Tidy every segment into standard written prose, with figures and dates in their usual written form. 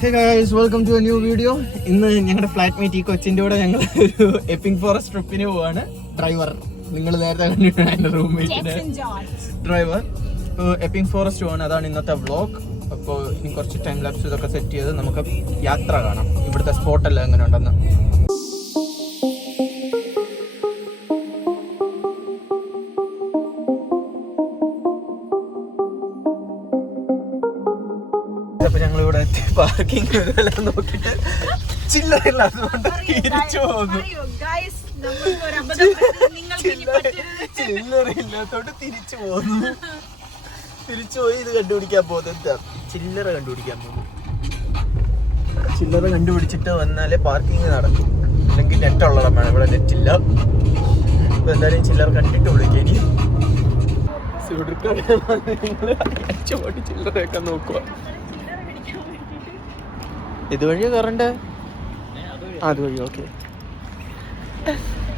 Hey guys, welcome to a new video. ഇന്ന് ഞങ്ങളുടെ flat mate ഈ കൊച്ചിൻ്റെ കൂടെ ഞങ്ങൾ ഒരു എപ്പിംഗ് ഫോറസ്റ്റ് ട്രിപ്പിന് പോവാണ്. ഡ്രൈവർ നിങ്ങൾ നേരത്തെ കണ്ടിട്ടുണ്ട്, എൻ്റെ റൂംമേറ്റിൻ്റെ ഡ്രൈവർ. ഇപ്പോൾ എപ്പിംഗ് ഫോറസ്റ്റ് പോവാണ്, അതാണ് ഇന്നത്തെ വ്ളോഗ്. അപ്പോൾ ഇനി കുറച്ച് ടൈം ലാപ്സ് ഇതൊക്കെ സെറ്റ് ചെയ്ത് നമുക്ക് യാത്ര കാണാം, ഇവിടുത്തെ സ്പോട്ടെല്ലാം എങ്ങനെ ഉണ്ടെന്ന്. അപ്പൊ ഞങ്ങളിവിടെ എത്തി പാർക്കിംഗ് ഇതെല്ലാം നോക്കിയിട്ട് ചില്ലറില്ല, അതുകൊണ്ട് തിരിച്ചു പോകുന്നു. ചില്ലറില്ലാത്തോണ്ട് തിരിച്ചു പോകുന്നു. തിരിച്ചു പോയി ഇത് കണ്ടുപിടിക്കാൻ പോകുന്നത്, ചില്ലറ കണ്ടുപിടിക്കാൻ പോകുന്നു. ചില്ലറ കണ്ടുപിടിച്ചിട്ട് വന്നാലേ പാർക്കിംഗ് നടക്കും, അല്ലെങ്കിൽ നെറ്റ് ഉള്ളതാണ് വേണം. ഇവിടെ നെറ്റില്ല. ഇപ്പൊ എന്തായാലും ചില്ലറ കണ്ടിട്ട് വിളിക്കാം. ഇനി അടിച്ചുപോട്ടി ചില്ലറയൊക്കെ നോക്കുക. ഇതുവഴിയാ കറണ്ട്? അതുവഴി. ഓക്കെ,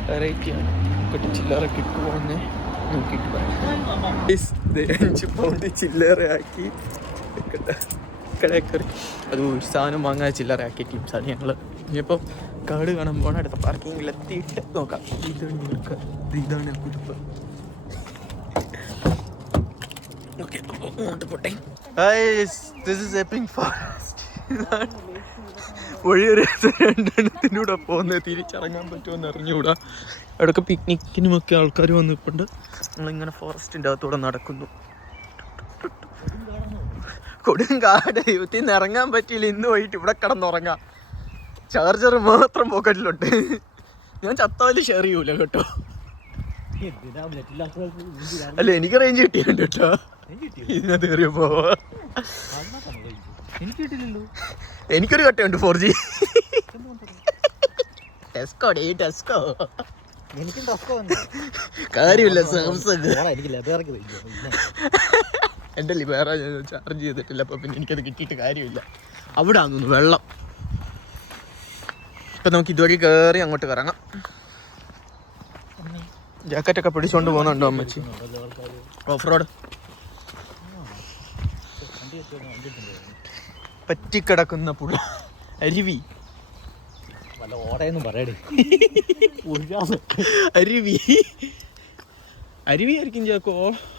വെറൈറ്റി ആണ്. ചില്ലറ കിട്ടുമോന്ന് നോക്കിയിട്ട് പറയാം. 5 പൗണ്ട് ചില്ലറയാക്കി കടയിൽ അത് ഒരു സാധനം വാങ്ങാൻ ചില്ലറയാക്കിയ ടീംസാണ് ഞങ്ങൾ. ഇനിയിപ്പോൾ കാർഡ് കാണാൻ പോകണം. അടുത്ത പാർക്കിങ്ങിൽ എത്തിയിട്ട് നോക്കാം. ഇതാണ് കുടുംബം. ഓക്കെ, അങ്ങോട്ട് പോട്ടെ. This is Epping Forest. വഴിയൊരു രണ്ടെണ്ണത്തിനൂടെ പോകുന്നത്, തിരിച്ചിറങ്ങാൻ പറ്റുമെന്ന് അറിഞ്ഞുകൂടാ. അവിടെയൊക്കെ പിക്നിക്കിനുമൊക്കെ ആൾക്കാർ വന്നിട്ടുണ്ട്. നമ്മളിങ്ങനെ ഫോറസ്റ്റിൻ്റെ അകത്തൂടെ നടക്കുന്നു. കൊടുങ്കാട് യുവത്തിൽ നിന്ന് ഇറങ്ങാൻ പറ്റിയില്ല. ഇന്ന് പോയിട്ട് ഇവിടെ കിടന്നുറങ്ങാം. ചാർജർ മാത്രം പോക്കറ്റിലുണ്ട്. ഞാൻ ചത്താലും ഷെയർ ചെയ്യൂല കേട്ടോ. അല്ല, എനിക്ക് റേഞ്ച് കിട്ടിയുണ്ട് കേട്ടോ. ഇതിനകത്ത് കയറിയപ്പോ എനിക്കൊരു കട്ടയുണ്ട് 4G. ടെസ്കോ കാര്യമില്ല. എൻ്റെ വേറെ ചാർജ് ചെയ്തിട്ടില്ല, അപ്പൊ പിന്നെ എനിക്കത് കിട്ടിയിട്ട് കാര്യമില്ല. അവിടെ ആണെന്ന് വെള്ളം. ഇപ്പം നമുക്ക് ഇതുവഴി കയറി അങ്ങോട്ട് കറങ്ങാം. ജാക്കറ്റൊക്കെ പിടിച്ചോണ്ട് പോകുന്നുണ്ടോ അമ്മച്ചി? ഓഫ് റോഡ് പറ്റിക്കിടക്കുന്ന പുഴ, അരുവി. അരുവി ആയിരിക്കും ചേക്കോ,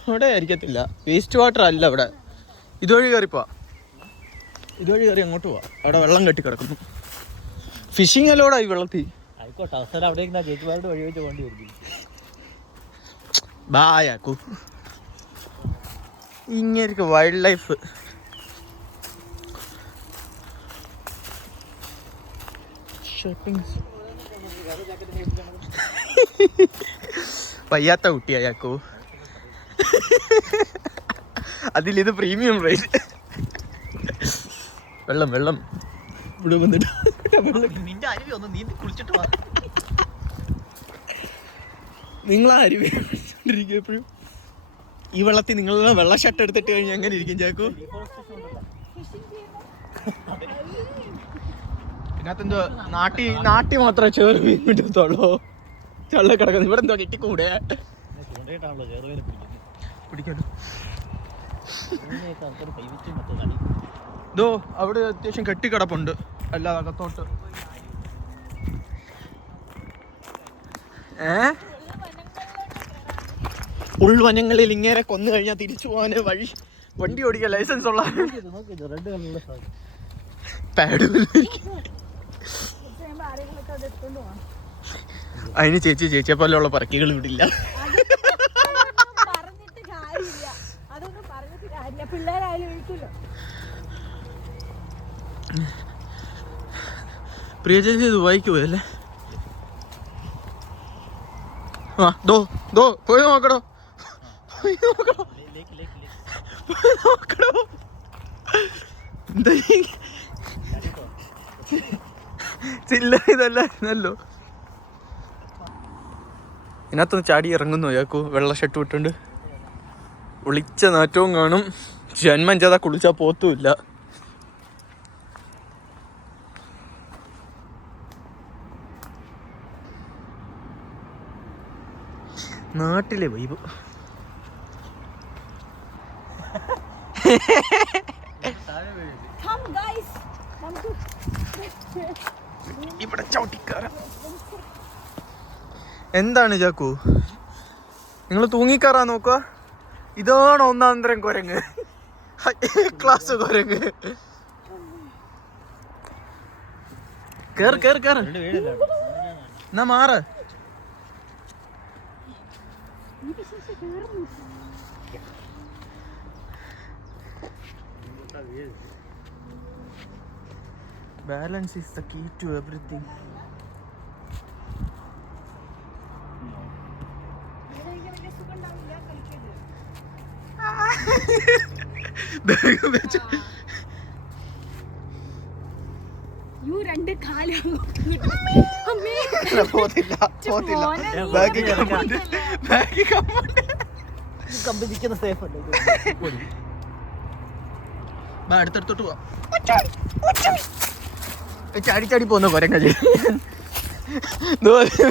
അവിടെ ആയിരിക്കത്തില്ല. വേസ്റ്റ് വാട്ടർ അല്ല അവിടെ. ഇതുവഴി കയറിപ്പോ, ഇതുവഴി കയറി അങ്ങോട്ട് പോവാ. അവിടെ വെള്ളം കെട്ടിക്കിടക്കുന്നു. ഫിഷിങ് അല്ലോടാ ഈ വെള്ളത്തിൽ. ബായാക്കൂ. ഇങ്ങനെ വൈൽഡ് ലൈഫ്. വയ്യാത്ത കുട്ടിയാക്കൂ. അതിലിത് പ്രീമിയം റേറ്റ്. വെള്ളം ഇവിടെ വന്നിട്ട് നിന്റെ അരുവി ഒന്ന് നീന്തി കുളിച്ചിട്ട് വാ. നിങ്ങളാ അരുവി കുളിച്ചോണ്ടിരിക്കും എപ്പോഴും. ഈ വെള്ളത്തിൽ നിങ്ങൾ വെള്ള ഷർട്ട് എടുത്തിട്ട് കഴിഞ്ഞാൽ എങ്ങനെ ഇരിക്കും ചാക്കു? ഇതിനകത്തെന്തോ നാട്ടി മാത്രമേ ചേറ് മീൻ കിട്ടത്തുള്ളൂ. ചള്ള കിടക്കുന്നു. ഇവിടെ എന്തോ കെട്ടിക്കൂടെ പിടിക്കട്ടോ. ഇതോ അവിടെ അത്യാവശ്യം കെട്ടിക്കിടപ്പുണ്ട്. അല്ലാതെ അകത്തോട്ട് ഉൾവനങ്ങളിൽ ഇങ്ങനെ കൊന്നു കഴിഞ്ഞാൽ തിരിച്ചു പോകാന് വണ്ടി ഓടിക്കാൻ ലൈസൻസ് ഉള്ള അതിന് ചേച്ചിയെ പോലെയുള്ള പറക്കികൾ വിടില്ല. പ്രിയ ചേച്ചി ദുബായിക്ക് പോയല്ലേ? പോയി നോക്കടോ. ചില്ല ഇതല്ലായിരുന്നല്ലോ. ഇതിനകത്തൊന്ന് ചാടി ഇറങ്ങുന്നു അയാൾക്കു. വെള്ള ഷർട്ട് വിട്ടുണ്ട്. ഒളിച്ച നാറ്റവും കാണും. ജന്മം ചെയ്താ കുളിച്ചാൽ പോത്തുമില്ല. നാട്ടിലെ വൈബ്. Come guys. ഇവിടെ ചവിട്ടിക്കാരാ. എന്താണ് ചാക്കു, നിങ്ങൾ തൂങ്ങിക്കാറാ നോക്കുക? ഇതാണ് ഒന്നാന്തരം കുരങ്ങ്, ക്ലാസ് കുരങ്ങ്. കേറ് കേറ് കേറ്, എന്നാ മാറ്. Balance is the key to everything. അടുത്തടുത്തോട്ട് പോവാം. ചാടി പോന്ന കുരങ്ങല്,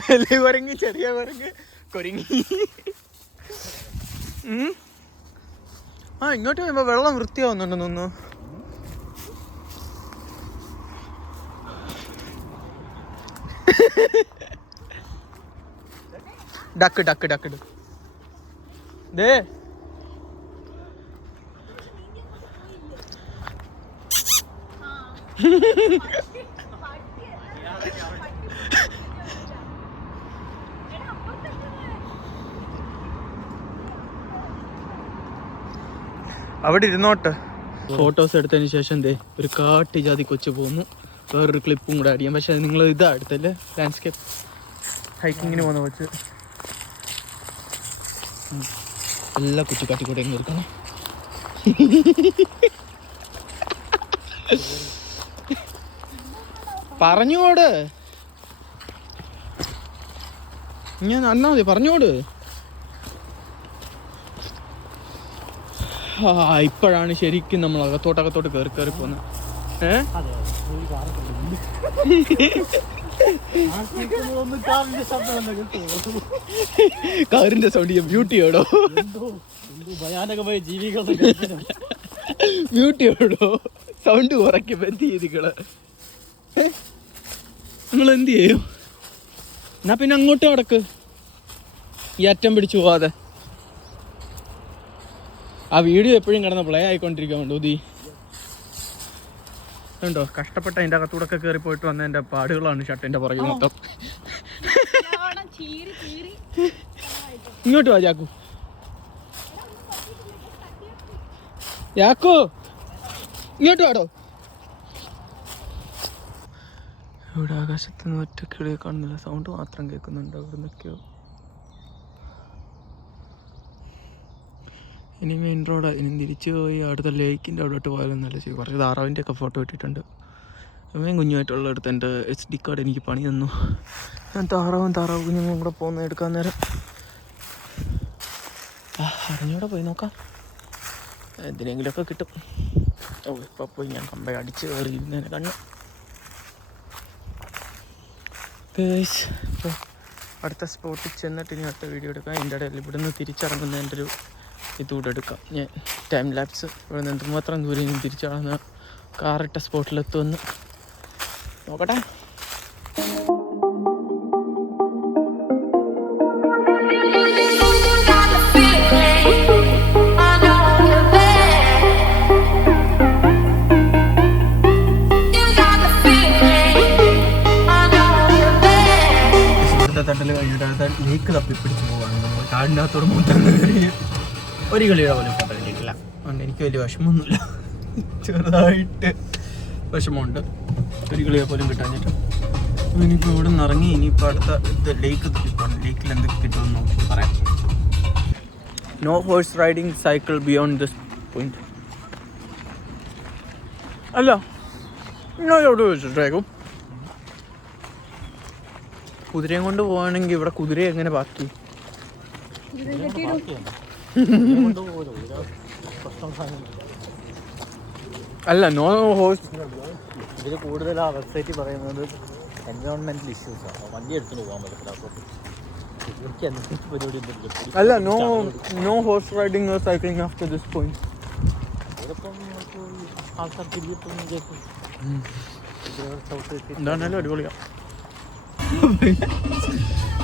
വലിയ കുരങ്ങി ചെറിയ കുരങ്ങ് കുരങ്ങി. ഇങ്ങോട്ട് വരുമ്പോ വെള്ളം വൃത്തിയാവുന്നുണ്ടെന്ന് തോന്നുന്നു. ഡക്ക് ഡക്ക് ഡക്ക് ദേ അവിടെ ഇരുന്നോട്ടെ. ഫോട്ടോസ് എടുത്തതിന് ശേഷം ദേ ഒരു കാട്ടി ജാതി കൊച്ചു പോകുന്നു. വേറൊരു ക്ലിപ്പും കൂടെ അടിയാം. പക്ഷെ നിങ്ങൾ ഇതാ എടുത്തല്ലേ ലാൻഡ്സ്കേപ്പ് ഹൈക്കിങ്ങിന് പോകുന്ന കൊച്ച്. എല്ലാ കൊച്ചു കാട്ടിക്കൂടെ എടുക്കണം. പറഞ്ഞോട്, ഞാൻ അന്നാ മതി, പറഞ്ഞോട്. ഇപ്പോഴാണ് ശരിക്കും നമ്മൾ അകത്തോട്ട് കയറി പോകുന്നത്. കാറിന്റെ സൗണ്ട് ബ്യൂട്ടിയോടോ, ഭയാനകമായ ജീവികളുടെ ബ്യൂട്ടിയോടോ സൗണ്ട് കുറയ്ക്കും. എന്ത് ചെയ്തികള് നിങ്ങൾ എന്ത് ചെയ്യും? എന്നാ പിന്നെ അങ്ങോട്ട് നടക്ക്, ഈ അറ്റം പിടിച്ചു പോവാതെ. ആ വീഡിയോ എപ്പോഴും കിടന്ന് പ്ലേ ആയിക്കൊണ്ടിരിക്കുന്നുണ്ടോ ദീ ഉണ്ടോ? കഷ്ടപ്പെട്ട അതിൻ്റെ അകത്തൂടെ ഒക്കെ കയറി പോയിട്ട് വന്നതിൻ്റെ പാടുകളാണ് ഷർട്ടിൻ്റെ പുറകിൽ മൊത്തം. ഇങ്ങോട്ട് വാ ചാക്കു, യാക്കു ഇങ്ങോട്ട് വാടോ. ഇവിടെ ആകാശത്ത് നിന്ന് ഒറ്റ കിളിയെ കാണുന്നില്ല, സൗണ്ട് മാത്രം കേൾക്കുന്നുണ്ട് അവിടെ നിന്നൊക്കെയോ. ഇനി മെയിൻ റോഡാണ്, ഇനി തിരിച്ചു പോയി അടുത്ത ലേക്കിൻ്റെ അവിടോട്ട് പോയാലും നല്ല ചെയ്യും. കുറച്ച് താറാവിൻ്റെ ഒക്കെ ഫോട്ടോ ഇട്ടിട്ടുണ്ട്. ഇവയും കുഞ്ഞുമായിട്ടുള്ള അടുത്ത് എൻ്റെ SD കാർഡ് എനിക്ക് പണി തന്നു. ഞാൻ താറാവ് കുഞ്ഞുങ്ങളും കൂടെ പോകുന്ന എടുക്കാൻ നേരം അറിഞ്ഞൂടെ പോയി നോക്കാം, എന്തിനെങ്കിലുമൊക്കെ കിട്ടും. ഇപ്പോൾ പോയി ഞാൻ കമ്പ അടിച്ച് കയറി ഇരുന്നതിനെ കണ്ണു. ഇപ്പോൾ അടുത്ത സ്പോട്ടിൽ ചെന്നിട്ട് ഇനി അടുത്ത വീഡിയോ എടുക്കാം. എൻ്റെ ഇടയിൽ ഇവിടുന്ന് തിരിച്ചിറങ്ങുന്നതിൻ്റെ ഒരു ഇതുകൂടെ എടുക്കാം. ഞാൻ ടൈം ലാപ്സ് ഇവിടെ നിന്ന് എന്തുമാത്രം ദൂരം ഇനി തിരിച്ചടന്ന് കാറിട്ട സ്പോട്ടിലെത്തുമെന്ന് നോക്കട്ടെ. തട്ടൽ കഴിഞ്ഞിട്ട് അടുത്ത ലേക്ക് തപ്പിപ്പിടിച്ച് പോവാണ് നമ്മൾ. കാടിനകത്തോട് മൊത്തം ഒരു കളിയുടെ പോലും ഫോട്ടോ കിട്ടിയിട്ടില്ല. അതുകൊണ്ട് എനിക്ക് വലിയ വിഷമമൊന്നുമില്ല, ചെറുതായിട്ട് വിഷമമുണ്ട് ഒരു കളിയെ പോലും കിട്ടാഞ്ഞിട്ട്. ഇനിയിപ്പോൾ ഇവിടെ നിന്ന് ഇറങ്ങി ഇനിയിപ്പോൾ അടുത്ത ലേക്ക് തപ്പിപ്പോണം. ലേക്കിൽ എന്തൊക്കെ കിട്ടുമെന്ന് നോക്കി പറയാം. No horse riding cycle beyond this point. അല്ല ഞാൻ എവിടെ വെച്ചിട്ടേക്കും? കുതിരയും കൊണ്ട് പോവാണെങ്കിൽ ഇവിടെ കുതിര എങ്ങനെ ബാക്കി? അല്ല നോ ഹോഴ്സ്. ഇതിൽ കൂടുതൽ ആ വെബ്സൈറ്റിൽ പറയുന്നത് എൻവയോൺമെന്റൽ ഇഷ്യൂസാണ്, വണ്ടി എടുത്തുകൊണ്ട് പോകാൻ പറ്റില്ല. അല്ല no horse riding or cycling after this point. ചിലപ്പം ആൾക്കാർ തിരികെ എന്താണേലും അടിപൊളിയാണ്.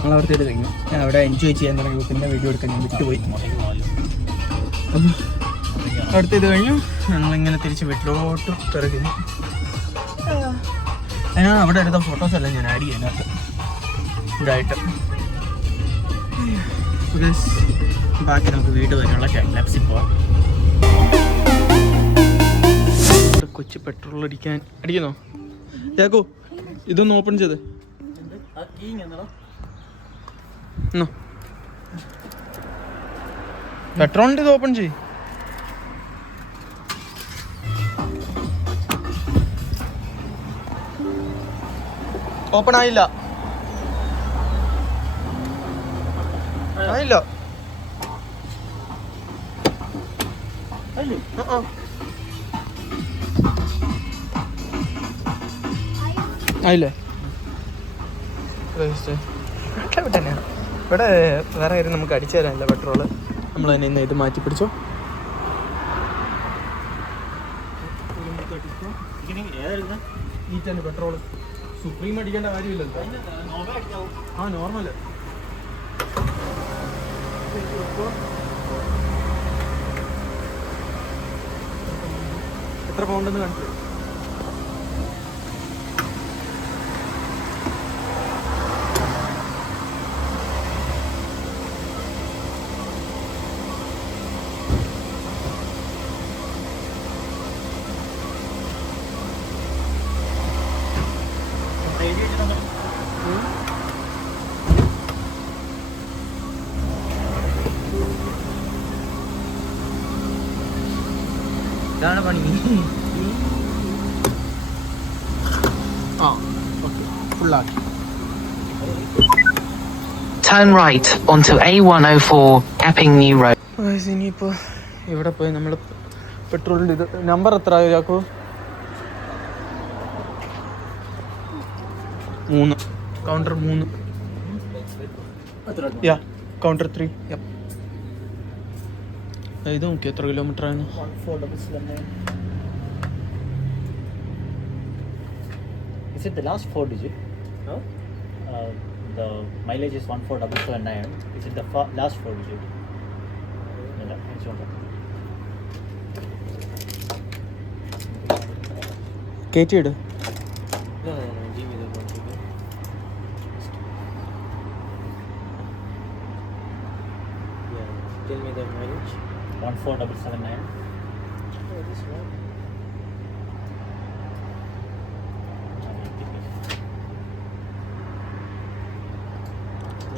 നമ്മളവിടുത്തെ കഴിഞ്ഞു. ഞാൻ അവിടെ എൻജോയ് ചെയ്യാൻ തുടങ്ങി. പിന്നെ വീഡിയോ എടുക്കാൻ ഞാൻ വിട്ടുപോയി. അടുത്തത് കഴിഞ്ഞു. ഞങ്ങളിങ്ങനെ തിരിച്ച് വീട്ടിലോട്ട് തിറക്കുന്നു. ഞാൻ അവിടെ എടുത്ത ഫോട്ടോസ് എല്ലാം ഞാൻ ആഡ് ചെയ്യാനകത്ത് ഇതായിട്ട്. ബാക്കി നമുക്ക് വീട് വരെയുള്ള ടൈം ലാപ്സിൽ പോവാം. കൊച്ചു പെട്രോൾ അടിക്കുന്നോ യാക്കോ? ഇതൊന്ന് ഓപ്പൺ ചെയ്ത് പെട്രോളിൻ്റെ ഇത് ഓപ്പൺ ചെയ്. ഓപ്പൺ ആയില്ല. ആയില്ലേ? തന്നെയാണ് ഇവിടെ വേറെ കാര്യം നമുക്ക് അടിച്ചു തരാനില്ല പെട്രോള്. നമ്മൾ തന്നെ ഇന്ന് ഇത് മാറ്റി പിടിച്ചോ. പെട്രോള് സുപ്രീം അടിക്കേണ്ട കാര്യമില്ലല്ലോ. ആ നോർമല് എത്ര പൗണ്ടെന്ന് കാണിച്ചു. ഇതാണ് പണി. ഫുള്ളാക്കി. Turn right onto A104 Epping New Road. ഇനിയിപ്പോൾ ഇവിടെ പോയി നമ്മൾ പെട്രോളിൻ്റെ ഇത് നമ്പർ എത്ര ആക്കോ? 3 കൗണ്ടർ 3 യാ കൗണ്ടർ 3. ഇത് നോക്കി എത്ര കിലോമീറ്റർ ആണ്. 1477. Is it the last 4 digit? No. The mileage is 14779. Is it the last 4 digit? No, it's not. കേറ്റിയിട്. No, give me the one second. 14779. Oh, this one.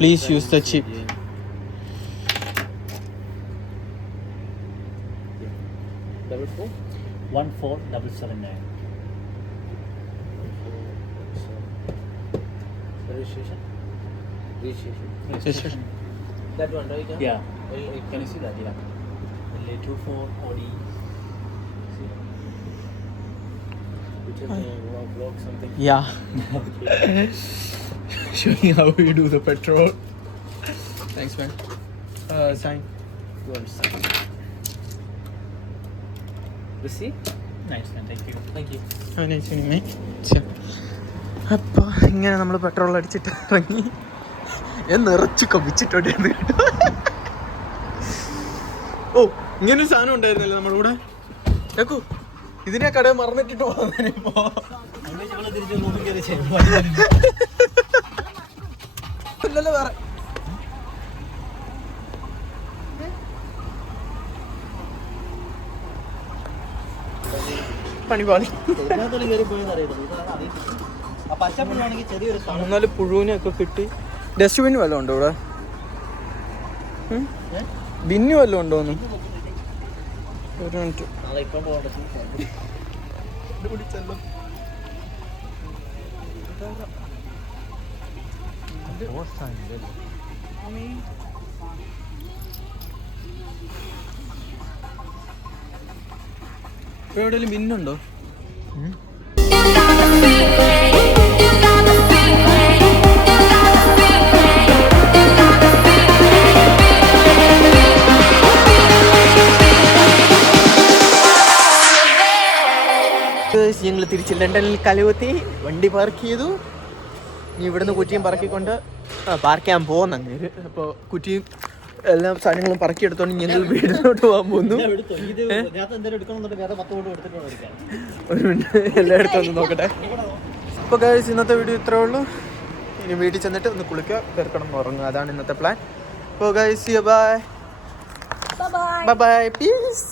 Please use the chip. 14779. Registration. Registration. That one, right? Yeah. Can you see that? Yeah. LA24 Audi. Which is a vlog something. Yeah. Showing how we do the petrol. Thanks, man. Sign. You want to sign? Receipt? Nice man, thank you. Thank you. അപ്പോൾ ഇങ്ങനെ നമ്മൾ petrol അടിച്ചിട്ട് ഇറങ്ങി. നിറച്ച് കവിച്ചിട്ടുണ്ടായിരുന്നു കേട്ടോ. ഓ ഇങ്ങനൊരു സാധനം ഉണ്ടായിരുന്നല്ലോ നമ്മുടെ കൂടെ. കേക്കൂ ഇതിനെ കട മറന്നിട്ടിട്ട് പോകുന്നതിനിപ്പോ ഇല്ലല്ലോ വേറെ പണിപാളി. എന്നാലും പുഴുവിനെയൊക്കെ കിട്ടി. ഡസ്റ്റ്ബിൻ വല്ലതും ഉണ്ടോ ഇവിടെ? ബിന്നു വല്ലതും ഉണ്ടോന്ന് ഒരു മിനിറ്റ്. എവിടെയെങ്കിലും ബിന്നുണ്ടോ? ഞങ്ങൾ തിരിച്ച് ലണ്ടനിൽ കലവത്തി വണ്ടി പാർക്ക് ചെയ്തു. ഇനി ഇവിടുന്ന് കുറ്റിയും പറക്കിക്കൊണ്ട് പാർക്ക് ചെയ്യാൻ പോകുന്ന അങ്ങേര്. അപ്പോൾ കുറ്റിയും എല്ലാ സാധനങ്ങളും പറക്കി എടുത്തോണ്ട് ഞങ്ങൾ വീടിലോട്ട് പോകാൻ പോകുന്നു. ഒരു മിനിറ്റ് എല്ലായിടത്തും ഒന്ന് നോക്കട്ടെ. അപ്പോൾ ഗൈസ് ഇന്നത്തെ വീഡിയോ ഇത്രേ ഉള്ളൂ. ഇനി വീട്ടിൽ ചെന്നിട്ട് ഒന്ന് കുളിക്കുക, കിടക്കണം, ഉറങ്ങുക. അതാണ് ഇന്നത്തെ പ്ലാൻ. അപ്പോൾ ഗൈസ് ബൈ ബൈ, പീസ്.